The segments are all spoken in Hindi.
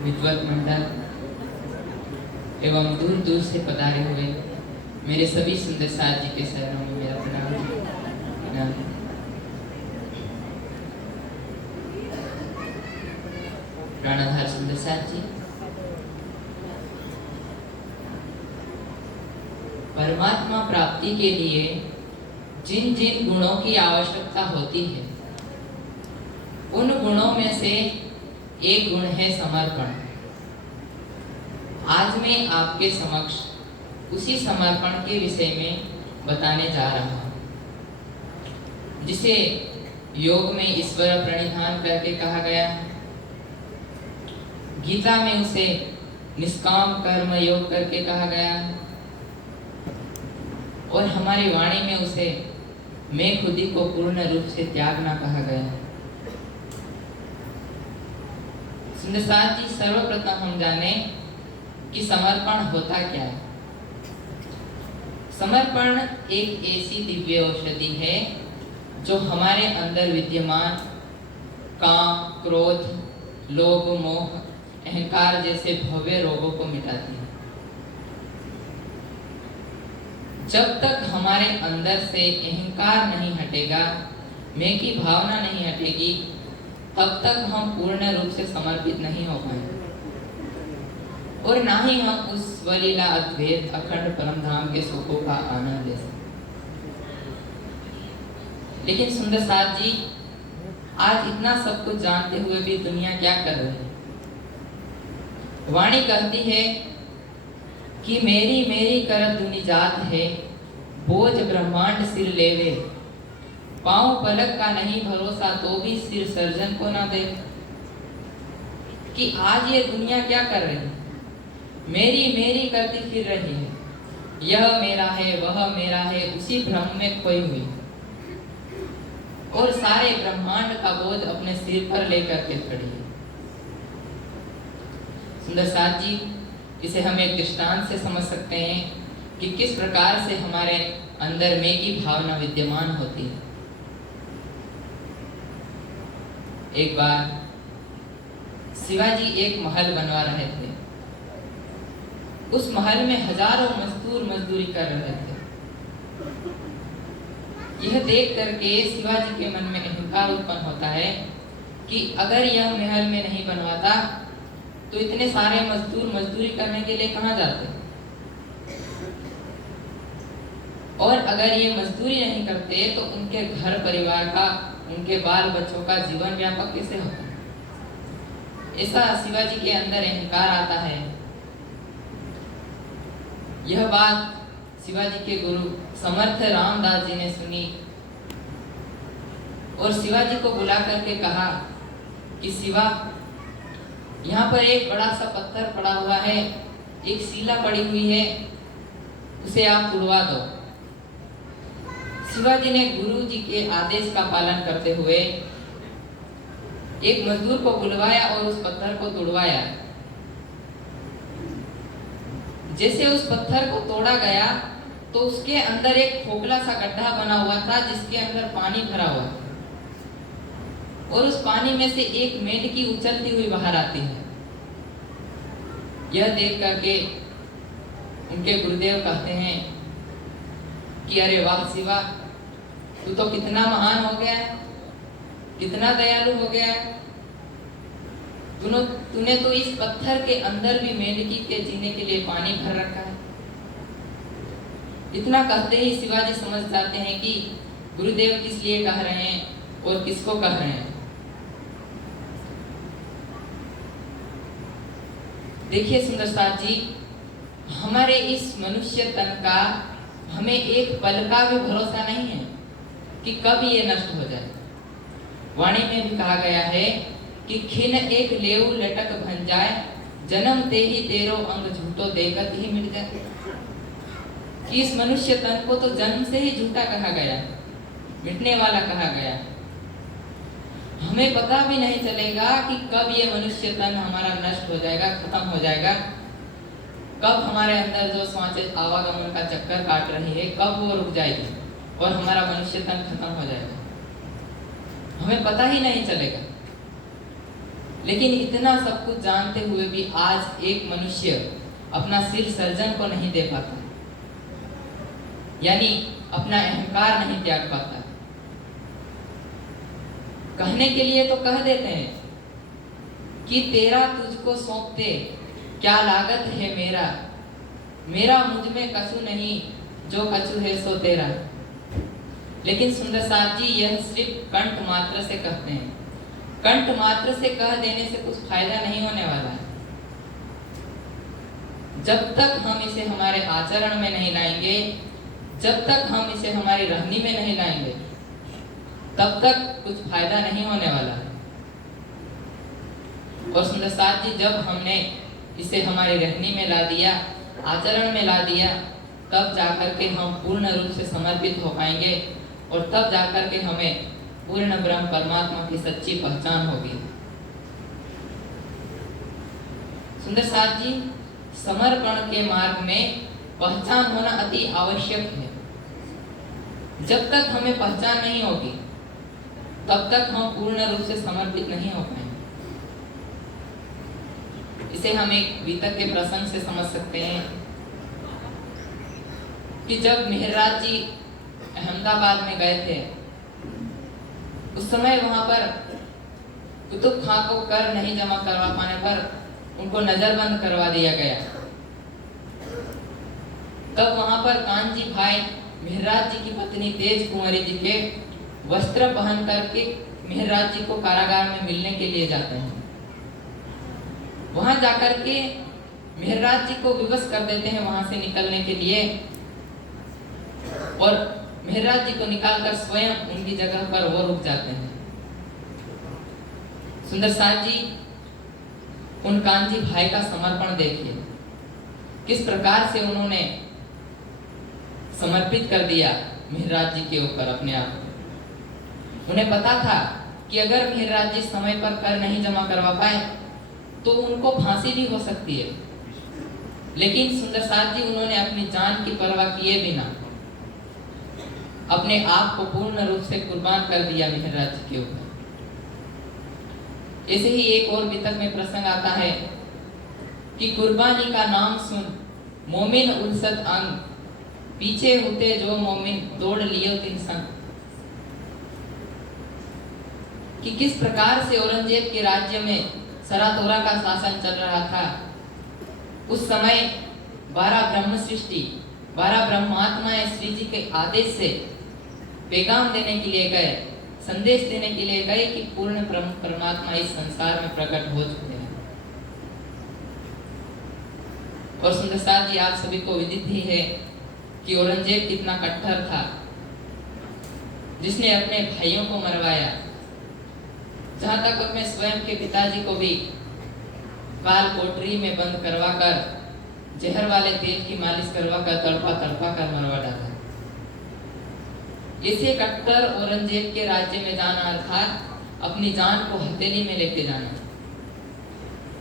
विद्वत मंडल एवं दूर दूर से पधारे हुए मेरे सभी सुंदर साथ जी के शरणों में मेरा प्रणाम। प्राणाधार सुंदर साथ जी, परमात्मा प्राप्ति के लिए जिन जिन गुणों की आवश्यकता होती है उन गुणों में से एक गुण है समर्पण। आज मैं आपके समक्ष उसी समर्पण के विषय में बताने जा रहा हूँ, जिसे योग में ईश्वर प्रणिधान करके कहा गया है। गीता में उसे निष्काम कर्म योग करके कहा गया है और हमारी वाणी में उसे मैं खुदी को पूर्ण रूप से त्यागना कहा गया है। सुंदर साथ जी, सर्वप्रथम हम जाने कि समर्पण होता क्या है। समर्पण एक ऐसी दिव्य औषधि है जो हमारे अंदर विद्यमान काम, क्रोध, लोभ, मोह, अहंकार जैसे भव्य रोगों को मिटाती है। जब तक हमारे अंदर से अहंकार नहीं हटेगा, मैं की भावना नहीं हटेगी, तब तक हम पूर्ण रूप से समर्पित नहीं हो पाएंगे और ना ही हम उस स्वलीला अद्वैत अखंड परम धाम के सुखों का आनंद ले सकते। लेकिन सुंदर साथ जी, आज इतना सब कुछ जानते हुए भी दुनिया क्या कर रही है? वाणी कहती है कि मेरी मेरी करत दुनि जात है, बोझ ब्रह्मांड सिर लेवे, पांव पलक का नहीं भरोसा तो भी सिर सर्जन को ना दे। कि आज ये दुनिया क्या कर रही है? मेरी मेरी करती फिर रही है, यह मेरा है वह मेरा है, उसी भ्रम में खोई हुई और सारे ब्रह्मांड का बोझ अपने सिर पर लेकर के खड़ी है। सुंदर साथ जी, इसे हम एक दृष्टांत से समझ सकते हैं कि किस प्रकार से हमारे अंदर मैं की भावना विद्यमान होती है। एक बार शिवाजी एक महल बनवा रहे थे। उस महल में हजारों मजदूर मजदूरी कर रहे थे। यह देख करके शिवाजी के मन में अहंकार उत्पन्न होता है कि अगर यह महल में नहीं बनवाता तो इतने सारे मजदूर मजदूरी करने के लिए कहाँ जाते, और अगर ये मजदूरी नहीं करते तो उनके घर परिवार का, उनके बाल बच्चों का जीवन व्यापक कैसे होता। ऐसा शिवाजी के अंदर अहंकार आता है। यह बात शिवाजी के गुरु समर्थ रामदास जी ने सुनी और शिवाजी को बुला करके कहा कि शिवा, यहाँ पर एक बड़ा सा पत्थर पड़ा हुआ है, एक शिला पड़ी हुई है, उसे आप तुड़वा दो। शिवाजी ने गुरु जी के आदेश का पालन करते हुए एक मजदूर को बुलवाया और उस पत्थर को तोड़वाया। जैसे उस पत्थर को तोड़ा गया तो उसके अंदर एक खोखला सा गड्ढा बना हुआ था जिसके अंदर पानी भरा हुआ था और उस पानी में से एक मेंढकी उछलती हुई बाहर आती है। यह देख करके उनके गुरुदेव कहते हैं कि अरे वाह शिवा, तू तो कितना महान हो गया है, कितना दयालु हो गया है। तूने तो इस पत्थर के अंदर भी मेंढकी के जीने के लिए पानी भर रखा है। इतना कहते ही शिवाजी समझ जाते हैं कि गुरुदेव किस लिए कह रहे हैं और किसको कह रहे हैं। देखिए सुंदर साथ जी, हमारे इस मनुष्य तन का हमें एक पल का भी भरोसा नहीं है कि कब ये नष्ट हो जाए। वाणी में भी कहा गया है कि खिन एक लेऊ लटक भन जाए, जन्म ते ही तेरो अंग झूठो देखत ही मिट जाए। कि इस मनुष्य तन को तो जन्म से ही झूठा कहा गया, मिटने वाला कहा गया। हमें पता भी नहीं चलेगा कि कब ये मनुष्य तन हमारा नष्ट हो जाएगा, खत्म हो जाएगा, कब हमारे अंदर जो सांसें आवागमन का चक्कर काट रही है कब वो रुक जाएगी और हमारा मनुष्य तन खत्म हो जाएगा, हमें पता ही नहीं चलेगा। लेकिन इतना सब कुछ जानते हुए भी आज एक मनुष्य अपना सिर सर्जन को नहीं दे पाता, यानी अपना अहंकार नहीं त्याग पाता। कहने के लिए तो कह देते हैं कि तेरा तुझको सौंपते क्या लागत है मेरा, मेरा मुझ में कछु नहीं जो कछु है सो तेरा। लेकिन सुंदर साथ जी यह सिर्फ कंठ मात्र से कहते हैं। कंठ मात्र से कह देने से कुछ फायदा नहीं होने वाला है। जब तक हम इसे हमारे आचरण में नहीं लाएंगे, जब तक हम इसे हमारी रहनी में नहीं लाएंगे, तब तक कुछ फायदा नहीं होने वाला है। और सुंदर साथ जी जब हमने इसे हमारी रहनी में ला दिया, आचरण में ला दिया, तब जाकर के हम पूर्ण रूप से समर्पित हो पाएंगे और तब जाकर के हमें पूर्ण ब्रह्म परमात्मा की सच्ची पहचान होगी। सुंदर साथ जी समर्पण के मार्ग में पहचान होना अति आवश्यक है। जब तक हमें पहचान नहीं होगी तब तक हम पूर्ण रूप से समर्पित नहीं हो पाएंगे। इसे हम एक बीतक के प्रसंग से समझ सकते हैं कि जब मेहराज जी अहमदाबाद में गए थे, उस समय वहां पर कुतुब खां को कर नहीं जमा करवा पाने पर उनको नजरबंद करवा दिया गया। तब वहां पर कानजी भाई मेहराज जी की पत्नी तेज कुंवरी जी के वस्त्र पहन करके मेहराज जी को कारागार में मिलने के लिए जाते हैं। वहां जाकर के मेहराज जी को विवश कर देते हैं वहां से निकलने के लिए, और मेहराज जी को निकालकर स्वयं उनकी जगह पर वो रुक जाते हैं। सुंदर साथ जी उन कानजी भाई का समर्पण देखिए, किस प्रकार से उन्होंने समर्पित कर दिया मेहराज जी के ऊपर अपने आप को। उन्हें पता था कि अगर मेहराज जी समय पर कर नहीं जमा करवा पाए तो उनको फांसी भी हो सकती है, लेकिन सुंदर साथ जी उन्होंने अपनी जान की परवाह किए बिना अपने आप को पूर्ण रूप से कुर्बान कर दिया मेहराज जी के ऊपर। ऐसे ही एक और बितक में प्रसंग आता है कि कुर्बानी का नाम सुन मोमिन उलसत अंग, पीछे होते जो मोमिन दौड़ लियो तिन संग। कि किस प्रकार से औरंगजेब के राज्य में सरातोरा का शासन चल रहा था। उस समय 12 ब्रह्म सृष्टि 12 ब्रह्मात्माएं श्री जी के आदेश से पैगाम देने के लिए गए, संदेश देने के लिए गए कि पूर्ण ब्रह्म परमात्मा इस संसार में प्रकट हो चुके हैं। और सुंदर साथ जी आप सभी को विदित ही है कि औरंगजेब कितना कट्टर था, जिसने अपने भाइयों को मरवाया। जहां तक अपने स्वयं के पिताजी को भी काल कोठरी में बंद करवाकर जहर वाले तेल की मालिश करवाकर तड़पा कर मरवा डाला। इसे कट्टर औरंगजेब के राज्य में जाना अर्थात अपनी जान को हथेली में लेके जाना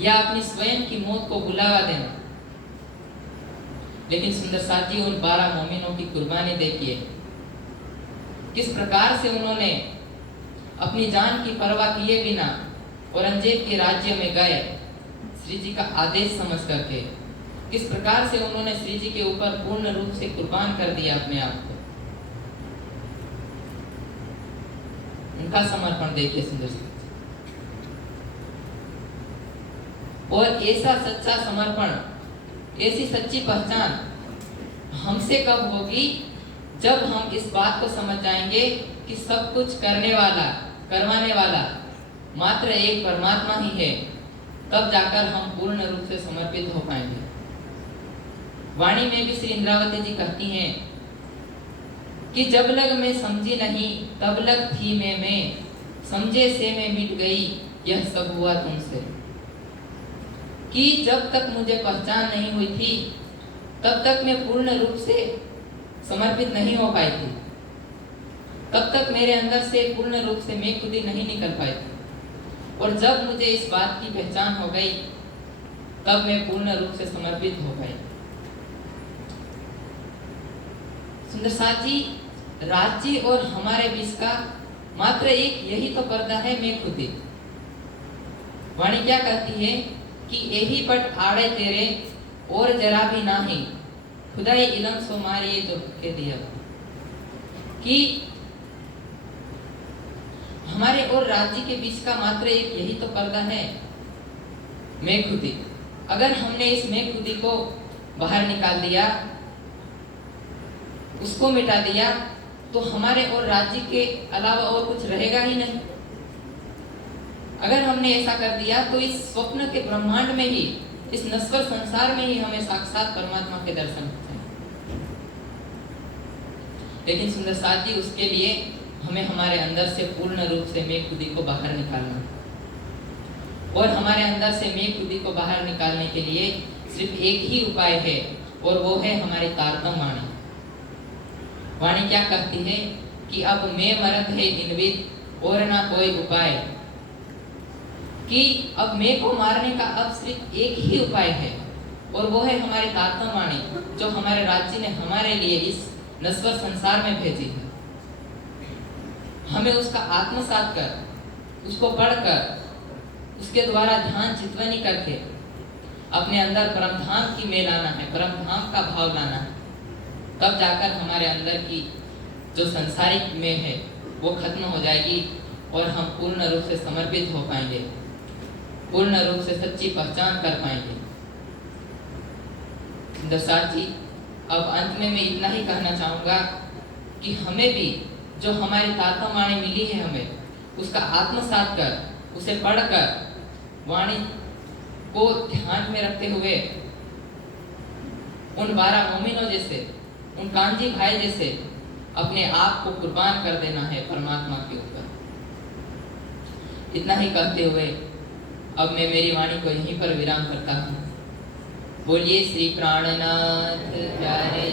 या अपनी स्वयं की मौत को बुलावा देना। लेकिन सुंदर साथ जी उन 12 मोमिनों की कुर्बानी देखिए, किस प्रकार से उन्होंने अपनी जान की परवाह किए बिना औरंगजेब के राज्य में गए, श्री जी का आदेश समझ करके किस प्रकार से उन्होंने श्री जी के ऊपर पूर्ण रूप से कुर्बान कर दिया अपने आप को। उनका समर्पण देखिए सुंदर सी। और ऐसा सच्चा समर्पण, ऐसी सच्ची पहचान हमसे कब होगी, जब हम इस बात को समझ जाएंगे कि सब कुछ करने वाला करवाने वाला मात्र एक परमात्मा ही है। तब जाकर हम पूर्ण रूप से समर्पित हो पाएंगे। वाणी में भी श्री इंद्रावती जी कहती हैं कि जब लग मैं समझी नहीं तब लग थी मैं समझे से मैं मिट गई यह सब हुआ तुमसे। कि जब तक मुझे पहचान नहीं हुई थी तब तक मैं पूर्ण रूप से समर्पित नहीं हो पाई थी, तब तक मेरे अंदर से पूर्ण रूप से मैं खुद ही नहीं निकल पाई थी। और जब मुझे इस बात की पहचान हो गई तब मैं पूर्ण रूप से समर्पित हो पाई। सुंदर साथ जी राज्य और हमारे बीच का मात्र एक यही तो पर्दा है, मैं खुद ही। वाणी क्या कहती है कि यही पट आड़े तेरे और जरा भी नाही, खुदाई इलम सो मारिए जो के दिया। कि हमारे और राज्य के बीच का मात्र एक यही तो पर्दा है, मैं खुदी। अगर हमने इस मैं खुदी को बाहर निकाल दिया, उसको मिटा दिया, तो हमारे और राज्य के अलावा और कुछ रहेगा ही नहीं। अगर हमने ऐसा कर दिया तो इस स्वप्न के ब्रह्मांड में ही, इस नश्वर संसार में ही हमें साक्षात परमात्मा के दर्शन होते हैं। लेकिन सुंदर साथ जी, उसके लिए हमें हमारे अंदर से पूर्ण रूप से मैं खुदी को बाहर निकालना, और हमारे अंदर से मैं खुदी को बाहर निकालने के लिए सिर्फ एक ही उपाय है, और वो है हमारी तारतम वाणी। वाणी क्या कहती है कि अब मैं मरत है इनविद और ना कोई उपाय, कि अब मैं को मारने का अब सिर्फ एक ही उपाय है, और वो है हमारी तारतम वाणी, जो हमारे राज्य ने हमारे लिए इस नश्वर संसार में भेजी है। हमें उसका आत्मसात कर, उसको पढ़कर, उसके द्वारा ध्यान चितवनी करके अपने अंदर परमधाम की में लाना है, परमधाम का भाव लाना है। तब जाकर हमारे अंदर की जो संसारिक में है वो खत्म हो जाएगी, और हम पूर्ण रूप से समर्पित हो पाएंगे, पूर्ण रूप से सच्ची पहचान कर पाएंगे। दसात जी, अब अंत में मैं इतना ही कहना चाहूँगा कि हमें भी जो हमारी तारतम वाणी मिली है, हमें उसका आत्मसात कर, उसे पढ़कर, वाणी को ध्यान में रखते हुए उन 12 मोमिनों जैसे, उन कांजी भाई जैसे अपने आप को कुर्बान कर देना है परमात्मा के ऊपर। इतना ही कहते हुए अब मैं मेरी वाणी को यहीं पर विराम करता हूँ। बोलिए श्री प्राणनाथ प्यारे